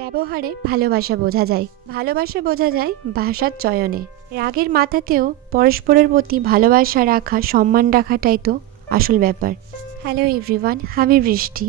ব্যবহারে ভালোবাসা বোঝা যায়, ভালোবাসা বোঝা যায় ভাষার চয়নে। রাগের মাথাতেও পরস্পরের প্রতি ভালোবাসা রাখা, সম্মান রাখাটাই তো আসল ব্যাপার। হ্যালো এভরিওয়ান, আমি বৃষ্টি।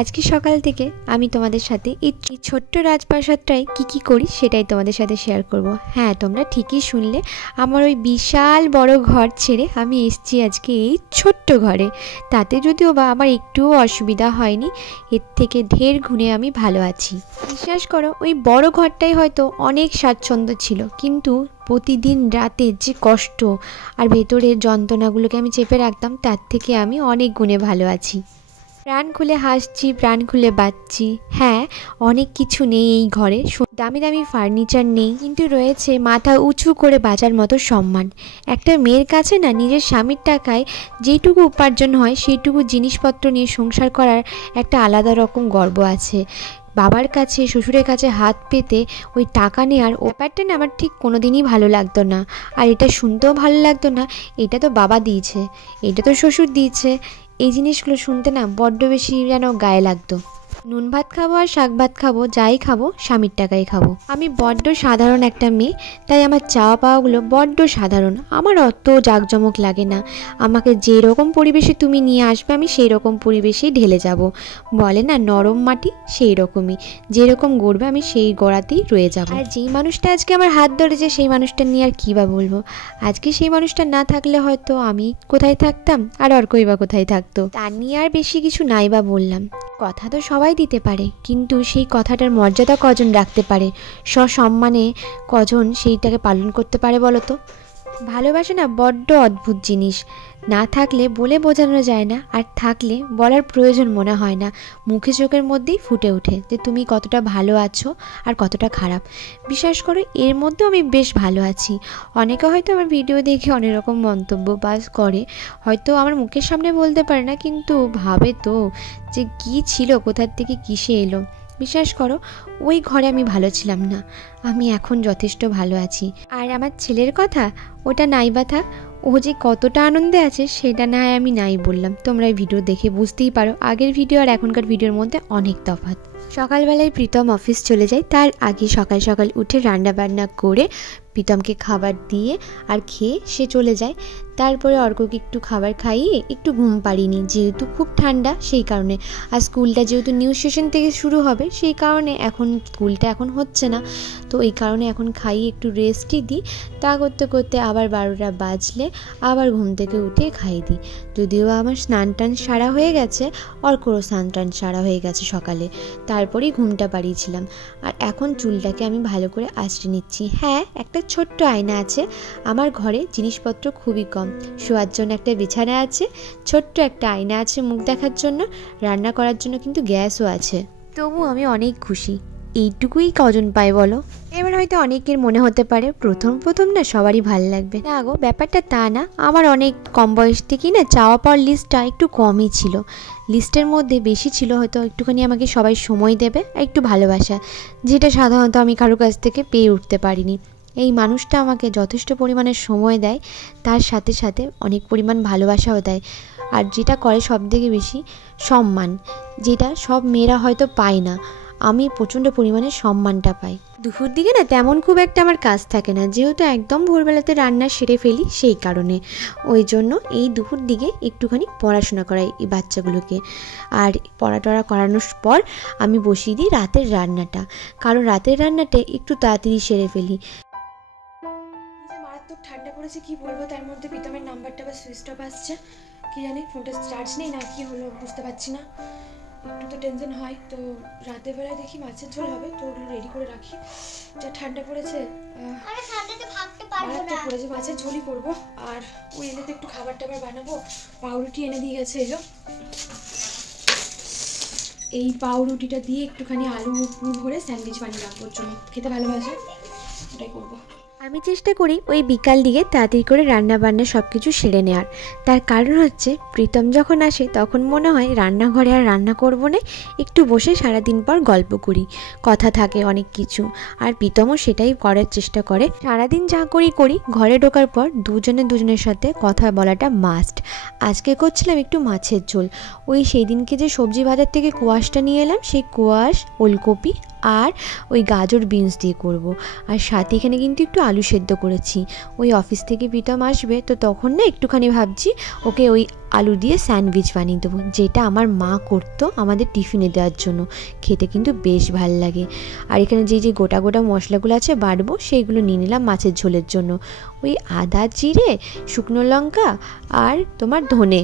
আজকে সকাল থেকে আমি তোমাদের সাথে এই ছোট্ট রাজপ্রাসাদটায় কী করি সেটাই তোমাদের সাথে শেয়ার করব। হ্যাঁ, তোমরা ঠিকই শুনলে, আমার ওই বিশাল বড় ঘর ছেড়ে আমি এসেছি আজকে এই ছোট্ট ঘরে। তাতে যদিও বা আমার একটুও অসুবিধা হয়নি, এর থেকে ঢের গুণে আমি ভালো আছি। বিশ্বাস করো, ওই বড় ঘরটাই হয়তো অনেক স্বাচ্ছন্দ্য ছিল, কিন্তু প্রতিদিন রাতে যে কষ্ট আর ভেতরের যন্ত্রণাগুলোকে আমি চেপে রাখতাম, তার থেকে আমি অনেক গুণে ভালো আছি। প্রাণ খুলে হাসছি, প্রাণ খুলে বাঁচছি। হ্যাঁ, অনেক কিছু নেই এই ঘরে, দামি দামি ফার্নিচার নেই, কিন্তু রয়েছে মাথা উঁচু করে বাঁচার মতো সম্মান। একটা মেয়ের কাছে না, নিজের স্বামীর টাকায় যেইটুকু উপার্জন হয় সেইটুকু জিনিসপত্র নিয়ে সংসার করার একটা আলাদা রকম গর্ব আছে। বাবার কাছে, শ্বশুরের কাছে হাত পেতে ওই টাকা নেওয়ার ব্যাপারটা না আমার ঠিক কোনো দিনই ভালো লাগতো না। আর এটা শুনতেও ভালো লাগতো না, এটা তো বাবা দিয়েছে, এটা তো শ্বশুর দিয়েছে। এই জিনিসগুলো শুনতে না বড্ড বেশি যেন গায়ে লাগতো। নুন ভাত খাবো আর শাক ভাত খাবো, যাই খাবো স্বামীর টাকাই খাবো। আমি বড্ড সাধারণ একটা মেয়ে, তাই আমার চাওয়া পাওয়াগুলো বড্ড সাধারণ। আমার অত জাঁকজমক লাগে না। আমাকে যেরকম পরিবেশে তুমি নিয়ে আসবে, আমি সেই রকম পরিবেশেই ঢেলে যাব। বলে না, নরম মাটি, সেই রকমই। যেরকম গড়বে আমি সেই গোড়াতেই রয়ে যাব। আর যেই মানুষটা আজকে আমার হাত ধরেছে, সেই মানুষটা নিয়ে আর কী বা বলবো। আজকে সেই মানুষটা না থাকলে হয়তো আমি কোথায় থাকতাম আর অর্কই বা কোথায় থাকতো। তার নিয়ে আর বেশি কিছু নাই বা বললাম। কথা তো সবাই দিতে পারে, কিন্তু সেই কথাটার মর্যাদা কজন রাখতে পারে, সসম্মানে কজন সেইটাকে পালন করতে পারে বলো তো? ভালোবাসা না বড্ড অদ্ভুত জিনিস। না থাকলে বলে বোঝানো যায় না, আর থাকলে বলার প্রয়োজন মনে হয় না। মুখে চোখের মধ্যেই ফুটে ওঠে যে তুমি কতটা ভালো আছো আর কতটা খারাপ। বিশ্বাস করো, এর মধ্যেও আমি বেশ ভালো আছি। অনেকে হয়তো আমার ভিডিও দেখে অনেক রকম মন্তব্য পাস করে, হয়তো আমার মুখের সামনে বলতে পারে না, কিন্তু ভাবে তো যে কী ছিল, কোথার থেকে কিসে এলো। বিশ্বাস করো, ওই ঘরে আমি ভালো ছিলাম না, আমি এখন যথেষ্ট ভালো আছি। আর আমার ছেলের কথা, ওটা নাই বা থাক, ও যে কতটা আনন্দে আছে সেটা না হয় আমি নাই বললাম। তোমরা এই ভিডিও দেখে বুঝতেই পারো আগের ভিডিও আর এখনকার ভিডিওর মধ্যে অনেক তফাৎ। সকালবেলায় প্রীতম অফিস চলে যায়, তার আগে সকাল সকাল উঠে রান্না বান্না করে প্রীতমকে খাবার দিয়ে আর খেয়ে সে চলে যায়। তারপরে অর্ককে একটু খাবার খাইয়ে একটু ঘুম পাড়িনি, যেহেতু খুব ঠান্ডা সেই কারণে। আর স্কুলটা যেহেতু নিউ সেশন থেকে শুরু হবে, সেই কারণে এখন স্কুলটা এখন হচ্ছে না, তো এই কারণে এখন খাইয়ে একটু রেস্টই দিই। তা করতে করতে আবার 12টা বাজলে আবার ঘুম থেকে উঠে খাইয়ে দিই। যদিও আমার স্নান টান সারা হয়ে গেছে, অর্করও স্নান টান সারা হয়ে গেছে সকালে, তারপরেই ঘুমটা পাড়িয়েছিলাম। আর এখন চুলটাকে আমি ভালো করে আঁচড়ে নিচ্ছি। হ্যাঁ, একটা ছোট্ট আয়না আছে আমার ঘরে, জিনিসপত্র খুবই কম। শোয়ার জন্য একটা বিছানা আছে, ছোট্ট একটা আয়না আছে মুখ দেখার জন্য, রান্না করার জন্য কিন্তু গ্যাসও আছে। তবু আমি অনেক খুশি। এইটুকুই কজন পায় বলো? এবার হয়তো অনেকের মনে হতে পারে প্রথম প্রথম না সবারই ভালো লাগবে। না গো, ব্যাপারটা তা না। আমার অনেক কম বয়স থেকেই না চাওয়া পাওয়ার লিস্টটা একটু কমই ছিল। লিস্টের মধ্যে বেশি ছিল হয়তো একটুখানি আমাকে সবাই সময় দেবে আর একটু ভালোবাসা, যেটা সাধারণত আমি কারো কাছ থেকে পেয়ে উঠতে পারিনি। এই মানুষটা আমাকে যথেষ্ট পরিমাণে সময় দেয়, তার সাথে সাথে অনেক পরিমাণ ভালোবাসাও দেয়। আর যেটা করে সব থেকে বেশি, সম্মান, যেটা সব মেয়েরা হয়তো পায় না, আমি প্রচণ্ড পরিমাণে সম্মানটা পাই। দুপুর দিকে না তেমন খুব একটা আমার কাজ থাকে না, যেহেতু একদম ভোরবেলাতে রান্না সেরে ফেলি, সেই কারণে ওই জন্য এই দুপুর দিকে একটুখানি পড়াশোনা করাই এই বাচ্চাগুলোকে। আর পড়া টড়া করানোর পর আমি বসিয়ে দিই রাতের রান্নাটা, কারণ রাতের রান্নাটা একটু তাড়াতাড়ি সেরে ফেলি। মারাত্মক ঠান্ডা পড়েছে, কি বলবো। তার মধ্যে প্রীতমের নাম্বারটা বা সুইচ অফ আসছে, কি জানি ফোনটা চার্জ নেই না কি হলো বুঝতে পারছি না। একটু তো টেনশন হয়। তো রাতের বেলায় দেখি মাছের ঝোল হবে, তো ওগুলো রেডি করে রাখি। যা ঠান্ডা পড়েছে, পড়েছে, মাছের ঝোলই করবো। আর ওই এলে তো একটু খাবার টাবার বানাবো। পাউরুটি এনে দিয়ে গেছে, এলো এই পাউরুটিটা দিয়ে একটুখানি আলু ভরে স্যান্ডউইচ বানিয়ে রাখবোর জন্য, খেতে ভালোবাসে, ওটাই করবো। আমি চেষ্টা করি ওই বিকাল দিকে তাড়াতাড়ি করে রান্না বান্না সব কিছু সেরে নেওয়ার। তার কারণ হচ্ছে, প্রীতম যখন আসে তখন মনে হয় রান্নাঘরে আর রান্না করবো না, একটু বসে সারাদিন পর গল্প করি, কথা থাকে অনেক কিছু। আর প্রীতমও সেটাই করার চেষ্টা করে। সারাদিন যা করি ঘরে ঢোকার পর দুজনের সাথে কথা বলাটা মাস্ট। আজকে করছিলাম একটু মাছের ঝোল। ওই সেই দিনকে যে সবজি বাজার থেকে কোয়াশটা নিয়ে এলাম, সেই কোয়াশ, ওলকপি আর ওই গাজর বিনস দিয়ে করব। আর সাথে এখানে কিন্তু একটু আলু সেদ্ধ করেছি। ওই অফিস থেকে প্রীতম আসবে, তো তখন না একটুখানি ভাবছি ওকে ওই আলু দিয়ে স্যান্ডউইচ বানিয়ে দেবো, যেটা আমার মা করতো আমাদের টিফিনে দেওয়ার জন্য। খেতে কিন্তু বেশ ভাল লাগে। আর এখানে যে গোটা গোটা মশলাগুলো আছে বাটবো, সেইগুলো নিয়ে নিলাম মাছের ঝোলের জন্য। ওই আদা, জিরে, শুকনো লঙ্কা আর তোমার ধনে।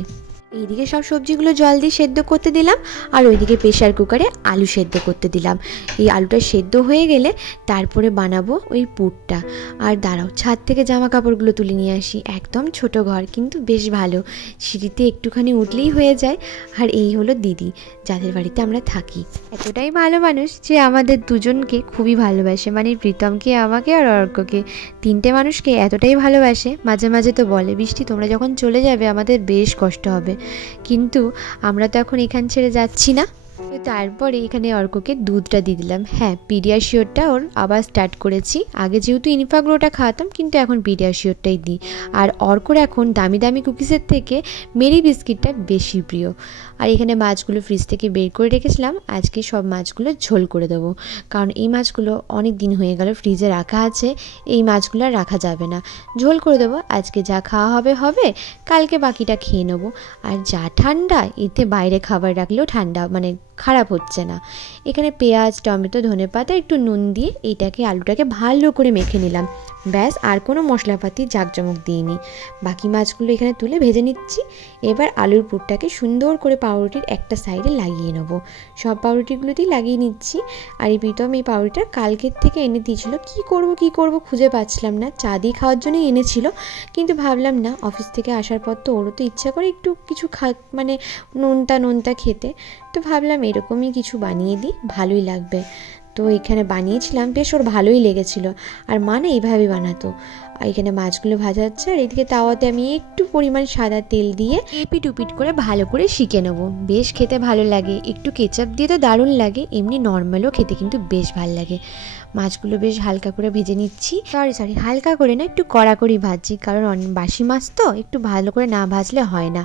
এইদিকে সব সবজিগুলো জল দিয়ে সেদ্ধ করতে দিলাম, আর ওইদিকে প্রেশার কুকারে আলু সেদ্ধ করতে দিলাম। এই আলুটা সেদ্ধ হয়ে গেলে তারপরে বানাবো ওই পুরটা। আর দাঁড়াও, ছাদ থেকে জামা কাপড়গুলো তুলে নিয়ে আসি। একদম ছোট ঘর, কিন্তু বেশ ভালো, সিঁড়িতে একটুখানি উঠলেই হয়ে যায়। আর এই হলো দিদি, যাদের বাড়িতে আমরা থাকি। এতটাই ভালো মানুষ যে আমাদের দুজনকে খুবই ভালোবাসে, মানে প্রীতমকে, আমাকে আর অর্ককে, তিনটে মানুষকে এতটাই ভালোবাসে। মাঝে মাঝে তো বলে, বৃষ্টি তোমরা যখন চলে যাবে আমাদের বেশ কষ্ট হবে, কিন্তু আমরা তো এখন এখান ছেড়ে যাচ্ছি না। তো তারপরে এখানে অর্ককে দুধটা দিয়ে দিলাম। হ্যাঁ, পিডিয়াশিওরটা ওর আবার স্টার্ট করেছি। আগে যেহেতু ইনফাগ্রোটা খাওয়াতাম, কিন্তু এখন পিডিয়াশিওরটাই দিই। আর অর্কর এখন দামি দামি কুকিজের থেকে মেরি বিস্কিটটা বেশি প্রিয়। আর এখানে মাছগুলো ফ্রিজ থেকে বের করে রেখেছিলাম। আজকে সব মাছগুলো ঝোল করে দেবো, কারণ এই মাছগুলো অনেক দিন হয়ে গেল ফ্রিজে রাখা আছে, এই মাছগুলো আর রাখা যাবে না। ঝোল করে দেবো, আজকে যা খাওয়া হবে হবে, কালকে বাকিটা খেয়ে নেবো। আর যা ঠান্ডা, এতে বাইরে খাবার রাখলেও ঠান্ডা মানে খারাপ হচ্ছে না। এখানে পেঁয়াজ, টমেটো, ধনেপাতা, একটু নুন দিয়ে এইটাকে আলুটাকে ভালো করে মেখে নিলাম। ব্যাস, আর কোনো মশলাপাতি জাঁকজমক দিইনি। বাকি মাছগুলো এখানে তুলে ভেজে নিচ্ছি। এবার আলুর পুরটাকে সুন্দর করে পাউরুটির একটা সাইডে লাগিয়ে নেবো। সব পাউরুটিগুলোতেই লাগিয়ে নিচ্ছি। আর এই প্রীতম এই পাউরুটিটা কালকের থেকে এনে দিয়েছিল। কি করব খুঁজে পাচ্ছিলাম না। চা দিয়ে খাওয়ার জন্যই এনেছিল, কিন্তু ভাবলাম না, অফিস থেকে আসার পর তো ওরও তো ইচ্ছা করে একটু কিছু মানে নোনতা খেতে। তো ভাবলাম এরকমই কিছু বানিয়ে দিই, ভালোই লাগবে। তো এখানে বানিয়েছিলাম, বেশ ওর ভালোই লেগেছিলো। আর মা না এইভাবেই বানাতো। এখানে মাছগুলো ভাজা হচ্ছে, আর এদিকে তাওয়াতে আমি একটু পরিমাণ সাদা তেল দিয়ে এপিট উপিট করে ভালো করে শিখে নেবো। বেশ খেতে ভালো লাগে, একটু কেচাপ দিয়ে তো দারুণ লাগে, এমনি নর্মালও খেতে কিন্তু বেশ ভালো লাগে। মাছগুলো বেশ হালকা করে ভেজে নিচ্ছি। সরি হালকা করে না, একটু কড়া করেই ভাজছি, কারণ বাসি মাছ তো একটু ভালো করে না ভাজলে হয় না।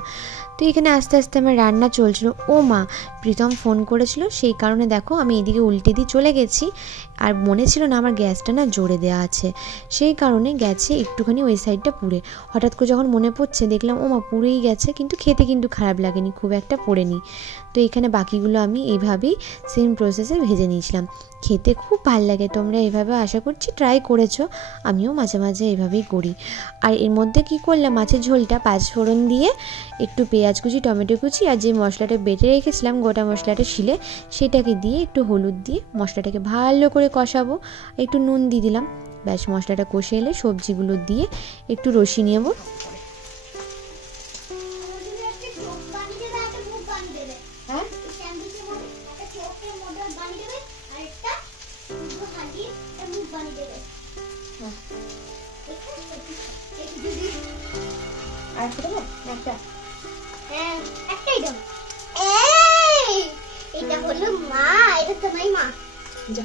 তো এখানে আস্তে আস্তে আমার রান্না চলছিল। ও মা, প্রীতম ফোন করেছিল, সেই কারণে দেখো আমি এদিকে উল্টে দিয়ে চলে গেছি। আর মনে ছিল না আমার গ্যাসটা না জোরে দেওয়া আছে, সেই কারণে গেছে একটুখানি ওই সাইডটা পুড়ে। হঠাৎ করে যখন মনে পড়ছে দেখলাম ও মা, পুড়েই গেছে, কিন্তু খেতে কিন্তু খারাপ লাগেনি, খুব একটা পোড়েনি। তো এখানে বাকিগুলো আমি এইভাবেই সেম প্রসেসে ভেজে নিয়েছিলাম। খেতে খুব ভালো লাগে। তোমরা এইভাবে আশা করছি ট্রাই করেছো, আমিও মাঝে মাঝে এইভাবেই করি। আর এর মধ্যে কি করলাম, মাছের ঝোলটা পাঁচফোড়ন দিয়ে একটু পেঁয়াজ কুচি, টমেটো কুচি, আর যে মশলাটা বেটে রেখেছিলাম গোটা মশলাটা শিলে, সেটাকে দিয়ে একটু হলুদ দিয়ে মশলাটাকে ভালো করে কষাবো। একটু নুন দিয়ে দিলাম। ব্যাস, মশলাটা কষে এলে সবজিগুলো দিয়ে একটু রসি নেব। এটা হলো মা, এটা তোমার মা। যা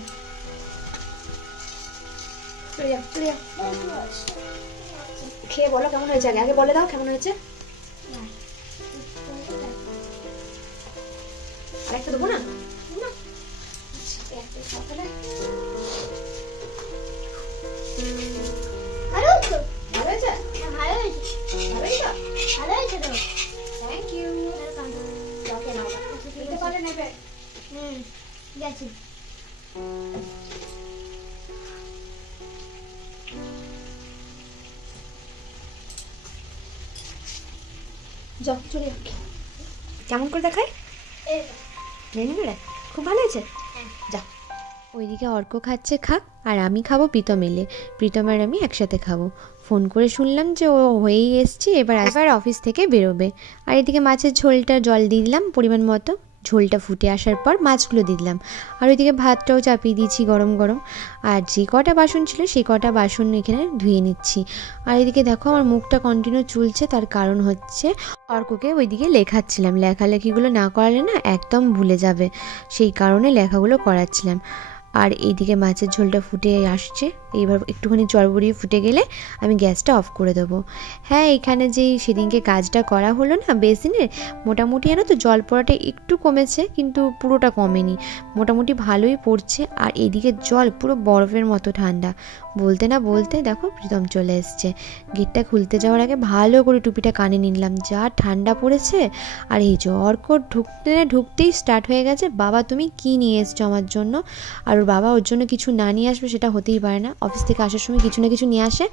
খেয়ে বলো কেমন হয়েছে, আগে বলে দাও কেমন হয়েছে। আরেকটা দেবো না? ভালো হয়েছে, ভালো হয়েছে, ভালো হয়েছে, ভালো হয়েছে, ভালো হয়েছে তো। Thank you. নেবে গেছি। চলে কেমন করে দেখায়, খুব ভালো হয়েছে। যা, ওইদিকে অর্ক খাচ্ছে খাক, আর আমি খাবো প্রীতম এলে। প্রীতম আর আমি একসাথে খাবো। ফোন করে শুনলাম যে ও হয়েই এসছে, এবার অফিস থেকে বেরোবে। আর এদিকে মাছের ঝোলটা জল দিয়ে দিলাম পরিমাণ মতো। ঝোলটা ফুটে আসার পর মাছগুলো দিয়ে দিলাম। আর ওইদিকে ভাতটাও চাপিয়ে দিয়েছি গরম গরম। আর যে কটা বাসন ছিল সেই কটা বাসন এখানে ধুয়ে নিচ্ছি। আর এদিকে দেখো আমার মুখটা কন্টিনিউ চুলছে, তার কারণ হচ্ছে অর্ককে ওইদিকে লেখাচ্ছিলাম। লেখালেখিগুলো না করালে না একদম ভুলে যাবে, সেই কারণে লেখাগুলো করাচ্ছিলাম। আর এইদিকে মাছের ঝোলটা ফুটে আসছে। এইবার একটুখানি চড়বড়িয়ে ফুটে গেলে আমি গ্যাসটা অফ করে দেবো। হ্যাঁ, এখানে যেই সেদিনকে কাজটা করা হলো না বেসিনের, মোটামুটি জানো তো জল পড়াটা একটু কমেছে, কিন্তু পুরোটা কমেনি, মোটামুটি ভালোই পড়ছে। আর এদিকে জল পুরো বরফের মতো ঠান্ডা। বলতে না বলতে দেখো প্রীতম চলে এসছে। গেটটা খুলতে যাওয়ার আগে ভালো করে টুপিটা কানে নিলাম, যা ঠান্ডা পড়েছে। আর এই যে অর্ক ঢুকতেই স্টার্ট হয়ে গেছে, বাবা তুমি কি নিয়ে এসছো আমার জন্য। আর ওর বাবা ওর জন্য কিছু না নিয়ে আসবে সেটা হতেই পারে না, অফিস থেকে আসার সময় কিছু না কিছু নিয়ে আসে।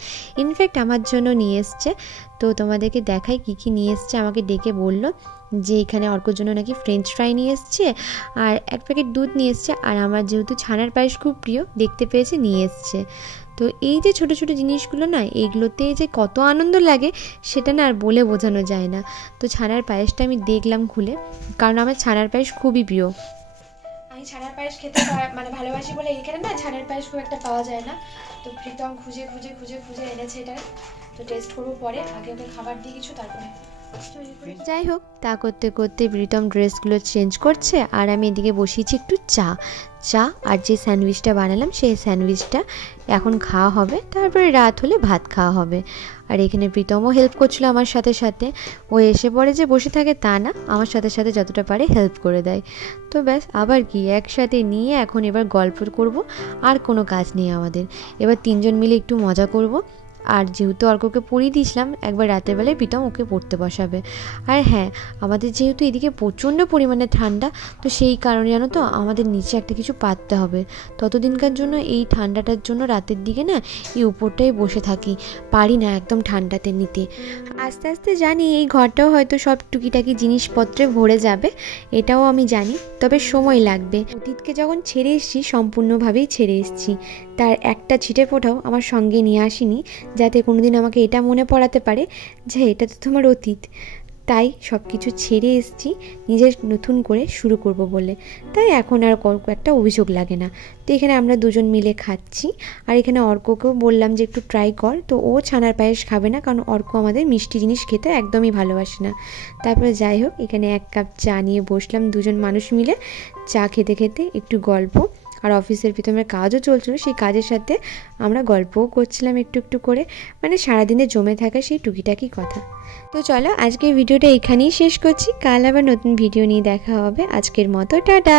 ইনফ্যাক্ট আমার জন্য নিয়ে এসছে। তো তোমাদেরকে দেখাই কী কী নিয়ে এসছে। আমাকে ডেকে বললো যে এখানে অর্কর জন্য নাকি ফ্রেঞ্চ ফ্রাই নিয়ে এসছে, আর এক প্যাকেট দুধ নিয়ে এসছে। আর আমার যেহেতু ছানার পায়েস খুব প্রিয়, দেখতে পেয়েছে নিয়ে এসছে। তো এই যে ছোটো ছোটো জিনিসগুলো না, এইগুলোতে যে কত আনন্দ লাগে সেটা না আর বলে বোঝানো যায় না। তো ছানার পায়েসটা আমি দেখলাম খুলে, কারণ আমার ছানার পায়েস খুবই প্রিয়। আমি ছানার পায়েস খেতে ভালোবাসি বলে এখানে না ছানার পায়েস খুব একটা পাওয়া যায় না। তো প্রীতম খুঁজে এনেছে এটা। তো টেস্ট করবো পরে, আগে ওকে খাবার দিয়ে কিছু, তারপরে। যাই হোক, তা করতে করতে প্রীতম ড্রেসগুলো চেঞ্জ করছে, আর আমি এদিকে বসিয়েছি একটু চা। আর যে স্যান্ডউইচটা বানালাম সেই স্যান্ডউইচটা এখন খাওয়া হবে, তারপরে রাত হলে ভাত খাওয়া হবে। আর এখানে প্রীতমও হেল্প করছিল আমার সাথে সাথে। ও এসে পড়ে যে বসে থাকে তা না, আমার সাথে সাথে যতটা পারে হেল্প করে দেয়। তো ব্যাস, আবার কি একসাথে নিয়ে এখন এবার গল্প করব। আর কোনো কাজ নেই আমাদের, এবার তিনজন মিলে একটু মজা করব। আর যেহেতু অর্ককে পড়িয়ে দিয়েছিলাম, একবার রাতের বেলায় প্রীতম ওকে পড়তে বসাবে। আর হ্যাঁ, আমাদের যেহেতু এদিকে প্রচণ্ড পরিমাণে ঠান্ডা, তো সেই কারণে জানো তো আমাদের নিচে একটা কিছু পাততে হবে। ততদিনকার জন্য এই ঠান্ডাটার জন্য রাতের দিকে না এই উপরটাই বসে থাকি, পারি না একদম ঠান্ডাতে নিতে। আস্তে আস্তে জানি এই ঘরটাও হয়তো সব টুকিটাকি জিনিসপত্রে ভরে যাবে, এটাও আমি জানি, তবে সময় লাগবে। অতীতকে যখন ছেড়ে এসেছি সম্পূর্ণভাবেই ছেড়ে এসেছি, তার একটা ছিটে ফোঁটাও আমার সঙ্গে নিয়ে আসিনি, যাতে কোনোদিন আমাকে এটা মনে পড়াতে পারে যে এটা তো তোমার অতীত। তাই সব কিছু ছেড়ে এসেছি নিজের নতুন করে শুরু করব বলে। তাই এখন আর একটা অভিযোগ লাগে না। তো এখানে আমরা দুজন মিলে খাচ্ছি। আর এখানে অর্ককেও বললাম যে একটু ট্রাই কর, তো ও ছানার পায়েস খাবে না, কারণ অর্ক আমাদের মিষ্টি জিনিস খেতে একদমই ভালোবাসে না। তারপরে যাই হোক, এখানে এক কাপ চা নিয়ে বসলাম দুজন মানুষ মিলে। চা খেতে খেতে একটু গল্প, আর অফিসের প্রীতমের কাজও চলছিল, সেই কাজের সাথে আমরা গল্পও করছিলাম একটু একটু করে, সারাদিনে জমে থাকা সেই টুকিটাকি কথা। তো চলো আজকের ভিডিওটা এখানেই শেষ করছি, কাল আবার নতুন ভিডিও নিয়ে দেখা হবে। আজকের মতো টাটা।